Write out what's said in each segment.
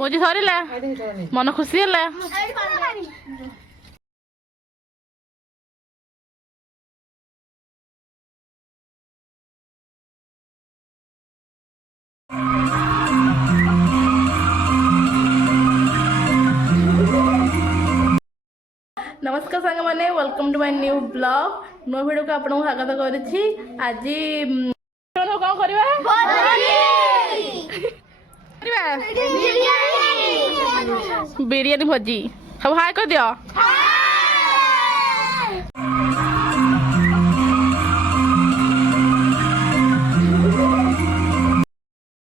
ଭୋଜି ସରିଲା ମନ ଖୁସି ହେଲା। नमस्कार सांग मैंने welcome to my new blog नुआ वीडियो को आपको स्वागत करी। आज कौन बिरयानी भोजी सब हाय कर दियो।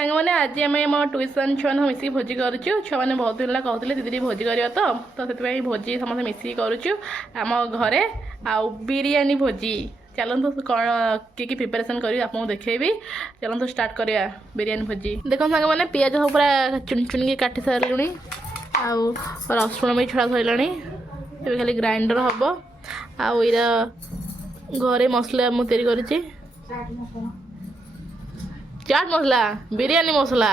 मैंने आज आम ट्यूशन छुआ मिसिक भोजी करुचु। छुआ मैंने बहुत दिन कहते दीदी भोजी कर तो से भोजी समस्त मिसिक करुचु आम घरे आउ बिरयानी भोजी। चलतु कौन कि प्रिपेरेसन करी आपको देखेबी। चलतु स्टार्ट करिया बिरयानी भोजी। देखो सांग मैंने पियाज सब पूरा चुन चुन के काटी सारे आउ रसुण भी छड़ा सैलानी ये खाली ग्राइंडर हम आउ इरा घरे मसला मुझे तैयारी करी चाट मसला बिरयानी मसला।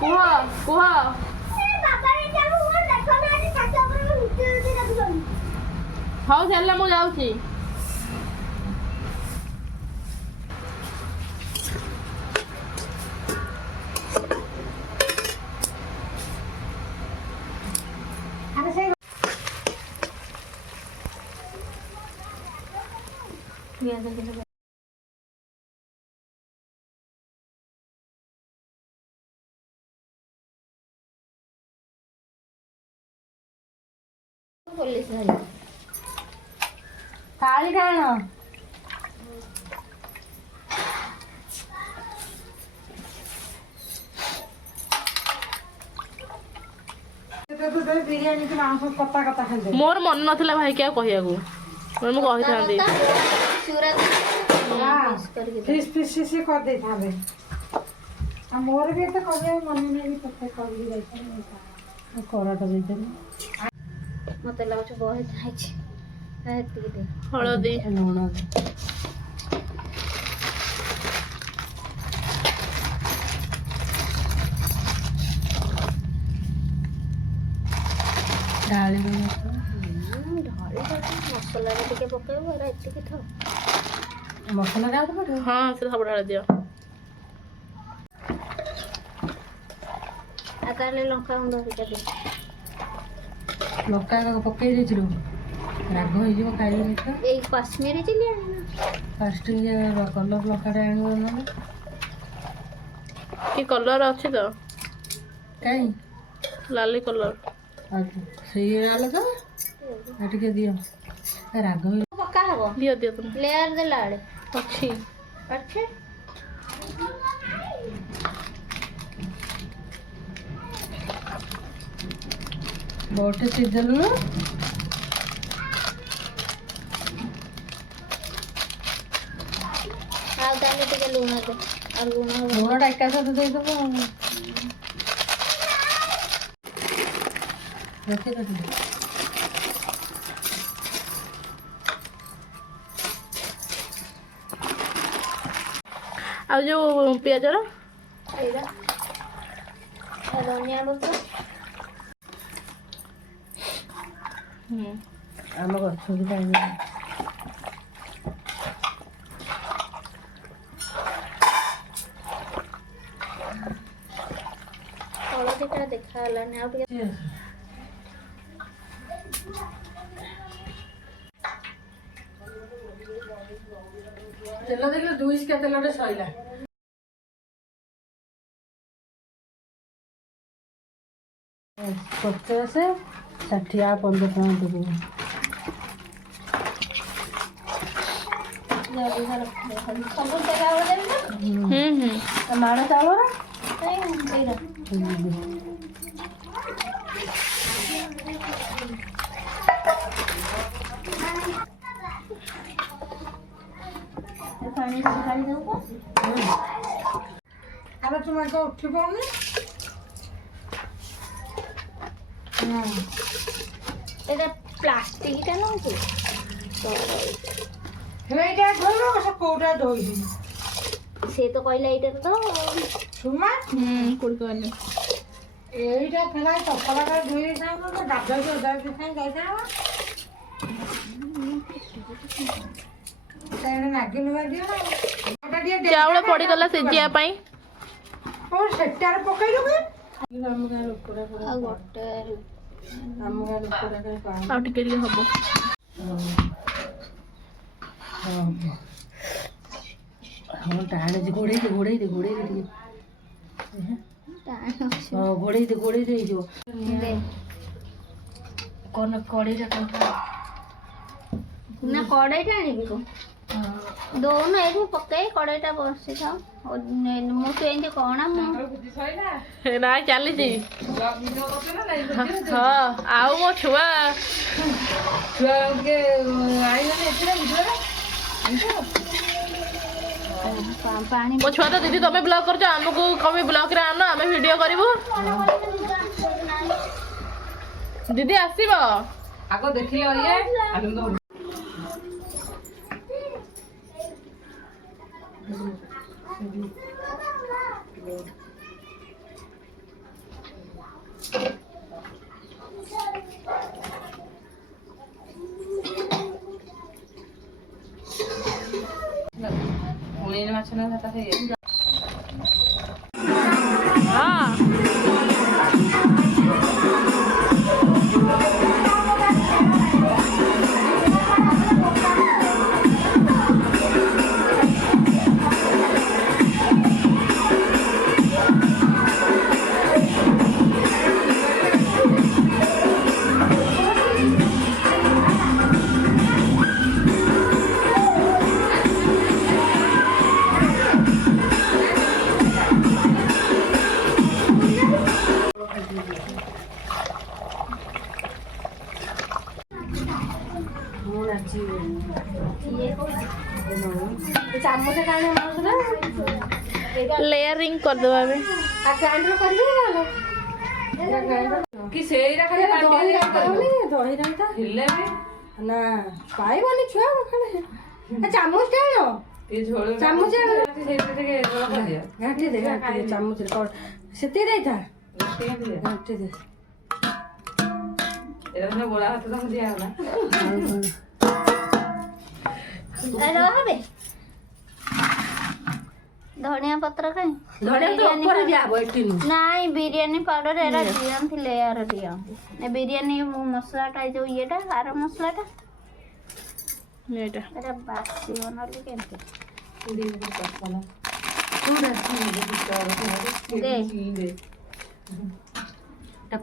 कुह कुह हाँ चल मु जाऊँगी। थाली खाना बिरयानी के मांस कता कता खाली मोर मन नथिला भाई क्या कहिया को मैं कहि थांदी फिश फिश से कर दे थाबे आ मोर भी तो कहिया मन में भी पत्ते कर दी जाई कोराटा दे मते लागछ बहुत खाइछ हलदी लूण डाली मसला टिके पकेबो एरा एतिके थो मसला डाल दे। हां से सब डाल दियो आताले लंका गुंड पिटा दे लंका का पके दिथिलु राग हो खाई तो ए कश्मीरी चिली आना फर्स्ट कलर लंका आनिबो ना कि कलर अच्छे तो कहीं लाली कलर सही लाल तो आटिके दियो राग पक्का हबो दियो दियो तुम लेयर दे लाड़े अच्छी अच्छे बोटे सीजन लो आ दाने टिके लूण दे और लूण डाका साथ दे दबो रखे रखे आ जो पियाज रा एरा धनिया पत्र आम गछ भी पाइबे हलदी देखा आ तेल देख दुईस का तेल सैला 50 60 15 टଙ୍କା देबो माड़ा चावल আরে তোমার তো উঠি পাওনি এটা প্লাস্টিকটা নয় এইটা ধরো সব কোটা ধইছি সে তো কইলা এইটা তো সুমা কুড়ি এইটা ফেলাই সকালে করে ধুই দিতাম না ডাব্বা দিয়ে ওদা দিতাম যাইতাম তাহলে নাকি লুয়া দিও না ওটা দিয়ে ଚାଉଳ ପଡ଼ିଗଲା ସିଝିବା ପାଇଁ ଓ ସେଟାରେ ପକେଇ ଦେବେ ଆଉ ଗୋଟେ ଆମ ଗାଁ ଲୋକରା କାଇଁ ପାଣି ଆଉ ଟିକେ ଟିକେ ହବ ହଁ ଟାଣେ ଘୋଡ଼େଇ ଦେ ଟିକେ ଘୋଡ଼େଇ ଦେ ହେଇଯିବ କଣ କଡ଼େଇଟା ନା କଡ଼େଇଟା ଆଣିବି କଣ ଦଉନ ଏଇଠି ପକେଇ କଡ଼େଇଟା ବସିଥାଉ ମୁଁ ତ ଏମିତି କଣ ମୁଁ ନା ଚାଲିଛି ହଁ ଆଉ ମୋ ଛୁଆ ଛୁଆকে ଆଣିବନି ଏଥିରେ ଭିତରେ ପାଣି ମୋ ଛୁଆ ତ ଦିଦି ତମେ ବ୍ଲଗ୍ କରୁଛ ଆମକୁ କମି ବ୍ଲଗ୍ରେ ଆଣ ଆମେ ଭିଡ଼ିଓ କରିବୁ ଦିଦି ଆସିବ ଆଗ ଦେଖିଲେ ଇଏ ମାଛ ନା ଭାତ ଖାଇବେ ହଁ ଚାମଚ କାହିଁ ମାରୁଛୁ ନା ଲେୟାରିଂ କରିଦେବା ଏବେ ଆଉ ଗ୍ରାଇଣ୍ଡର କରିବେ କି ସେଇଟା ଖାଲି ଦହି ରହିତା ହେଲେ ବି ନା ପାଇବନି ଛୁଆ ଖାଲି ଚାମଚ ଆଣ ଚାମଚ ଘାଣ୍ଟି ଦେ ଚାମଚରେ ସେତିକି ଦେଇଥା ଘାଣ୍ଟି ଦେ ଗୋଳା ହାତ ତାଙ୍କୁ ଦିଆହେଲା হবে ধনিয়া পତ୍ର କାଇଁ ନାଇଁ ବିରିୟାନୀ ପାଉଡର ଏରା ଦିଅନ୍ତି ଲେୟାର ଦିଅନ୍ତି ଏ ବିରିୟାନୀ ମସଲାଟା ଯୋଉ ଇଏଟା ଆର ମସଲାଟା ଏଇଟା ଏଟା ବାସିବ ନହେଲେ କେମିତି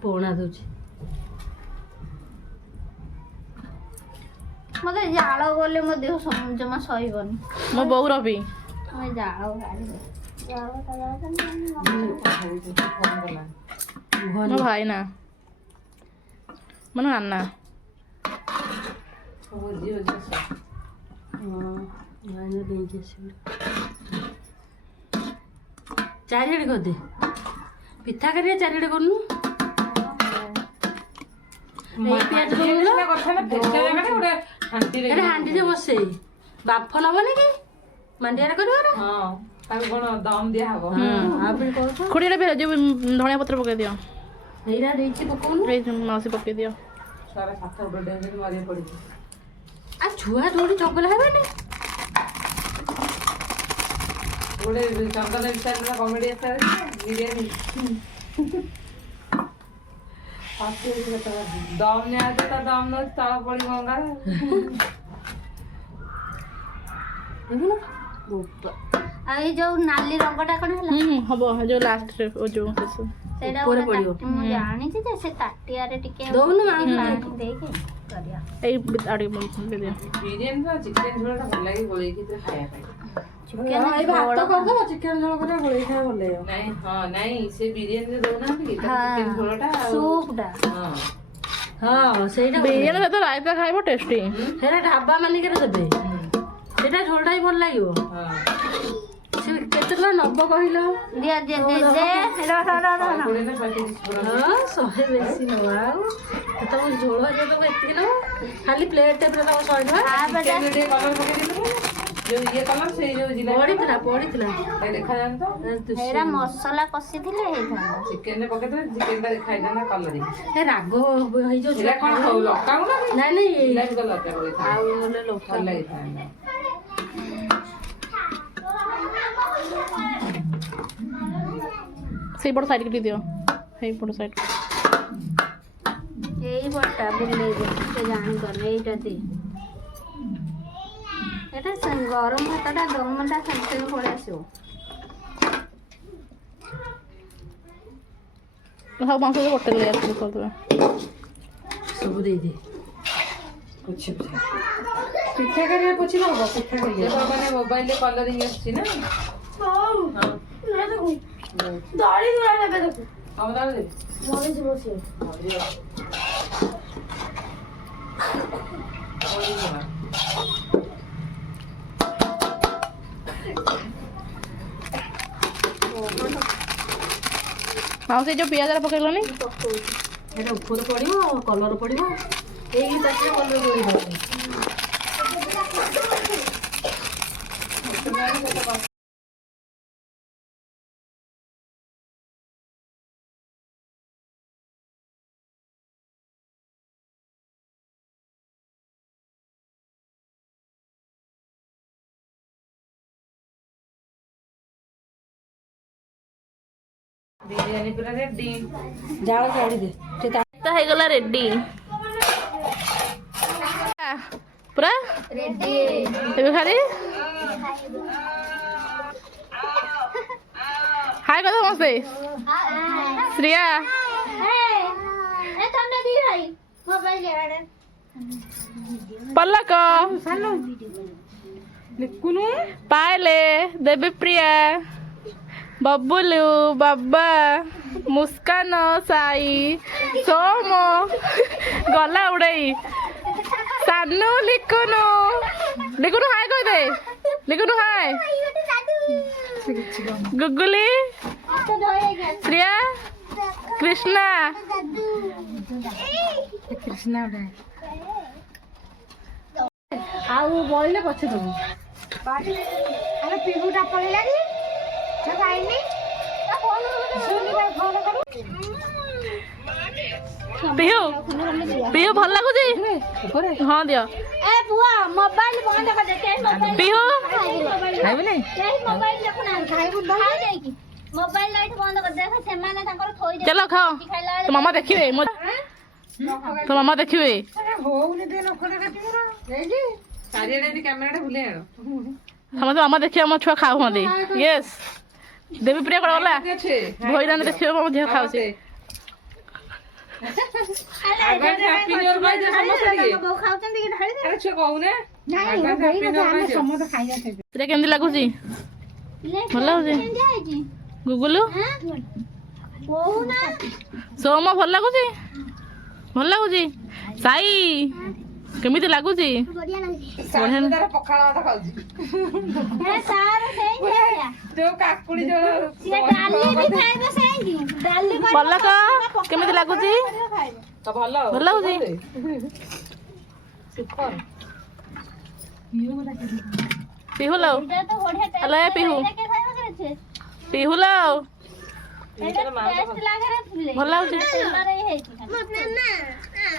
ପଣା ଦଉଛି ମତେ ଜାଳ ଗଲେ ମୋ ଦେହ ଜମା ସହିବନି ମୋ ବୋଉର ବି ଜାଳ ମୋ ଭାଇ ନା ମୋ ନାନା ଚାରିଆଡ଼େ କରିଦେ ପିଠା କରିବା ଚାରିଆଡ଼େ କରୁନୁ ହାଣ୍ଡିରେ ବସେଇ ବାମ୍ଫ ନବନି କି ମାଣ୍ଡିଆରେ କରିବ ଖୁଡ଼ିରେ ବି ଯୋଉ ଧଣିଆ ପତ୍ର ପକେଇ ଦିଅ ଏଇଟା ଦେଇଛି ପକଉନୁ ମାଉସୀ ପକେଇ ଦିଅ ଆଉ ଛୁଆ ଯୋଉଠି ଚଗଲା ହେବେନି ଗୋଟେ ଚନ୍ଦନ ବିଚାର କମେଡି ବିରିୟାନୀ ଦମ ନିଆଯାଏ ତା ଦମ ନଉଛି ତଳ ପଡି ଗଙ୍ଗାରେ ଆଉ ଏଇ ଯୋଉ ନାଲି ରଙ୍ଗଟା କଣ ହେଲା ହବ ଯୋଉ ଲାଷ୍ଟରେ ଯୋଉ ଶେଷ ସେଇଟା ମୁଁ ଜାଣିଛି ଯେ ସେ ତାଟିଆରେ ଟିକେ ଦଉନୁ ପାଣି ଦେଇକି କରିବା ଏଇ ଆଡେ ଦିଅ ବିରିୟାନୀ ତ ଚିକେନ ଝୋଳଟା ଭଲ ଲାଗେ ଗୋଳେଇକି ଖାଇବା ପାଇଁ ଭାତ କରିଦବ ଚିକେନ ଝୋଳ କରିବା ଗୋଳେଇ ଖାଇବା ଭଲ ଲାଗିବ ନାଇଁ ହଁ ନାଇଁ ସେ ବିରିୟାନୀରେ ଦଉନାହାନ୍ତି କି ଚିକେନ ଝୋଳଟା ସୁପଟା ହଁ ସେଇଟା ବିରିୟାନୀ ସହିତ ରାଇତା ଖାଇବ ଟେଷ୍ଟି ସେଇଟା ଢାବା ମାନଙ୍କରେ ଦେବେ ସେ ଏଇଟା ଝୋଳଟା ବି ଭଲ ଲାଗିବ। ସେ କେତେ ଟଙ୍କା ନବ କହିଲ? ଦିଅ ଦିଅ ଦିଅ ଦେ ହଁ 100 ବେଶୀ ନବ। ଆଉ ତମ ଝୋଳ ଯେ ତମକୁ ଏତିକି ନବ? ଖାଲି ପ୍ଲେଟ୍ ପୁରା ତମ 100 ଟଙ୍କା ପଡ଼ିଥିଲା ପଡ଼ିଥିଲା ଏରା ମସଲା କଷିଥିଲେ ହେଇଥାନ୍ତା। ଏ ରାଗ ହେଇଯିବ ନାଇଁ ନାଇଁ ଆଉ ନହେଲେ ଲଙ୍କା ସେଇପଟ ସାଇଡ୍ ଟିକେ ଦିଅ ସେଇପଟ ସାଇଡ୍ ଏଇ ପଟା ବୁଲେଇ ଦେ ସେ ଜାଣିପାରୁନି ଏଇଟା ଦେ ଏଟା ଗରମ ଭାତଟା ଦମଟା ସାଙ୍ଗେ ସାଙ୍ଗେ ପଳେଇ ଆସିବ। ସବୁ ମାଂସ ଗୋଟେ ଲେୟାର କରିଦେବା ସବୁ ଦେଇଦେ ପିଠା କରିବା ପଛିବ ହବ ପିଠା କରିବା ମାନେ ମୋବାଇଲରେ କଲରିଂ ଆସୁଛି ନା ଦଳି ଦୂରା ନେବେ ଦେଖୁ ଆମ ଦଳି ଦେ ମରି ଯିବ ସିଏ ମାଉସୀ ଯୋଉ ପିଆଜ ପକେଇଲନି ଏଟା ଉପରେ ପଡ଼ିବ କଲର ପଡ଼ିବ ଏଇ ତାଟିରେ କଲର ପଡ଼ିବ ବିରିୟାନୀ ପୁରା ରେଡି ଜାଳ କାଢି ଦେ ତ ହେଇଗଲା ରେଡି ପୁରା ରେଡି ଏବେ ଖାଲି ହାय କଥା ସମସ୍ତେ ଶ୍ରିୟା ତମେ ଦି ଭାଇ ମୋବାଇଲ ଆଡେ ପଲକ ପାଏଲେ ଦେବୀପ୍ରିୟା बबुलू बाबा मुस्कान साई सोम गला उड़ई सानू लिकुनु लिकुनु हाय कह दे लिकुनु हाय गुगुली श्रिया कृष्णा कृष्णा ଆଉ ବଳିଲେ ପଛେ ଦବୁ ଆରେ ପିହୁଟା ପଳେଇଲାଣି पिहू पिहू भल लगुची हाँ दियो ए बुआ मोबाइल बंद कर दे के मोबाइल पिहू ଖାଇବୁ ନାଇଁ के मोबाइल देखु ना खाइबु खाइ जाई की मोबाइल लाइट बंद कर दे से माने तांकर थोई दे चलो खाओ तो मामा देखिए तो मामा देखिए होउनी दे नखडे काटिबो ना रेडी चारियाडे क्यामेराटा भुले आरो समझ मामा देखिए हम छुआ खाऊ हंदी यस देवी प्रिया कड़ गला भइरान देखियो हम झियो खाऊ से हैप्पी न्यू इयर भाई समस्त दिए बहु खाउचन की ढाली दे अरे छे कहू ने नहीं हैप्पी न्यू इयर भाई समस्त खाइया से तेरे केंदी लागुची भल लागुची गुगुलू बहु ना सोम भल लागुची साई केमिति लागुची बढ़िया लागी बढ़िया तार पखाला भात खाउची ए सार सेई गया जो काकुड़ी जो ये डाली भी खाइबे सेई डाली पलक केमिति लागुची तो भलो भल लागुची सुपर पिहू लो ये तो बढ़िया अले पिहू के खाइबे करे छे पिहू लो टेस्ट लागे रे फुले भल लागुची अरे हे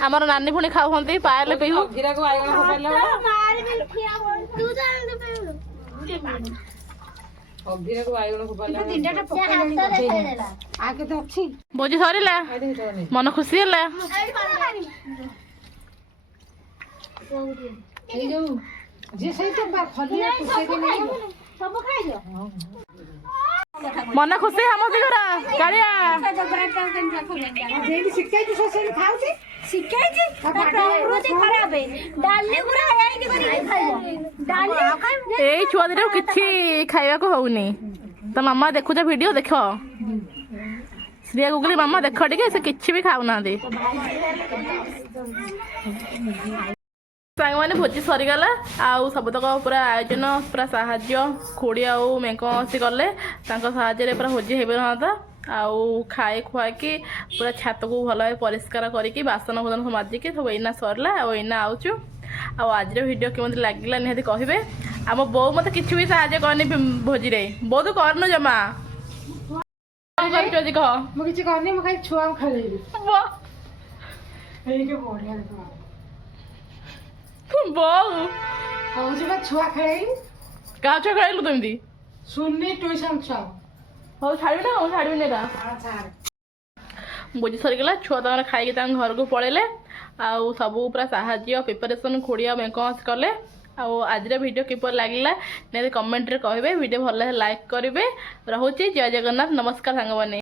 हमर नानी पुणी खाऊ हंती पाएले पिहू गिरा को आइगण फोपाइला मार भी खिया तू जान दे पे गिरा को आइगण फोपाइला तीनटा पकड़ देला आगे तो अछि बोझी सरिला मन खुशी होला ए जो जे सही तो खलिया पुछे के नहीं सब खाइ जो मन खुशी हम दिगरा कालिया जेडी शिकाई तो से खाउची शिकाइजी प्रकृति खराब है डाली पूरा आई के करी खाइबो डाली खाइबो ए छुआ दिनो किछि खाइबा को होउनी त मामा देखु जा वीडियो देखो श्रिया गुगली मामा देखो टिके से किछि भी खाउ ना दे ସାଙ୍ଗମାନେ ଭୋଜି ସରିଗଲା ଆଉ ସବୁତକ ପୁରା ଆୟୋଜନ ପୁରା ସାହାଯ୍ୟ ଖୁଡ଼ି ଆଉ ମେଙ୍କସି କଲେ ତାଙ୍କ ସାହାଯ୍ୟରେ ପୁରା ଭୋଜି ହେଇପାରିନଥାନ୍ତା ଆଉ ଖାଇ ଖୁଆଇକି ପୁରା ଛାତକୁ ଭଲ ଭାବେ ପରିଷ୍କାର କରିକି ବାସନ ଫାସନ ସବୁ ମାଜିକି ସବୁ ଏଇନା ସରିଲା ଆଉ ଏଇନା ଆଉଛୁ ଆଉ ଆଜିର ଭିଡ଼ିଓ କେମିତି ଲାଗିଲା ନିହାତି କହିବେ ଆମ ବୋଉ ମୋତେ କିଛି ବି ସାହାଯ୍ୟ କରିନି ଭୋଜିରେ ବୋଉ ତୁ କରନୁ ଜମା କ'ଣ କରୁଛୁ ଆଜି କହ ମୁଁ କିଛି କରିନି ମୁଁ ଖାଲି ଛୁଆଙ୍କୁ ଖେଳେଇବି ବୋଉ ଏଇକେ ବଢିଆ ଦେଖ କହୁଛି ବା ଛୁଆ ଖେଳେଇବି କାହା ଛୁଆ ଖେଳିଲୁ ତୁ ଏମିତି ସୁନି ଟ୍ୟୁସନ ଛୁଆ ହଉ ଛାଡ଼ିବି ନା ମୁଁ ଛାଡ଼ିବିନି ଏଇଟା ଭୋଜି ସରିଗଲା ଛୁଆ ତାଙ୍କର ଖାଇକି ତାଙ୍କ ଘରକୁ ପଳେଇଲେ ଆଉ ସବୁ ପୁରା ସାହାଯ୍ୟ ପ୍ରିପାରେସନ୍ ଖୁଡ଼ି ଆଉ ମେଙ୍କସ୍ କଲେ ଆଉ ଆଜିର ଭିଡ଼ିଓ କିପରି ଲାଗିଲା ନିହାତି କମେଣ୍ଟରେ କହିବେ ଭିଡ଼ିଓ ଭଲ ଲାଗିଲେ ଲାଇକ୍ କରିବେ ରହୁଛି ଜୟ ଜଗନ୍ନାଥ ନମସ୍କାର ସାଙ୍ଗମାନେ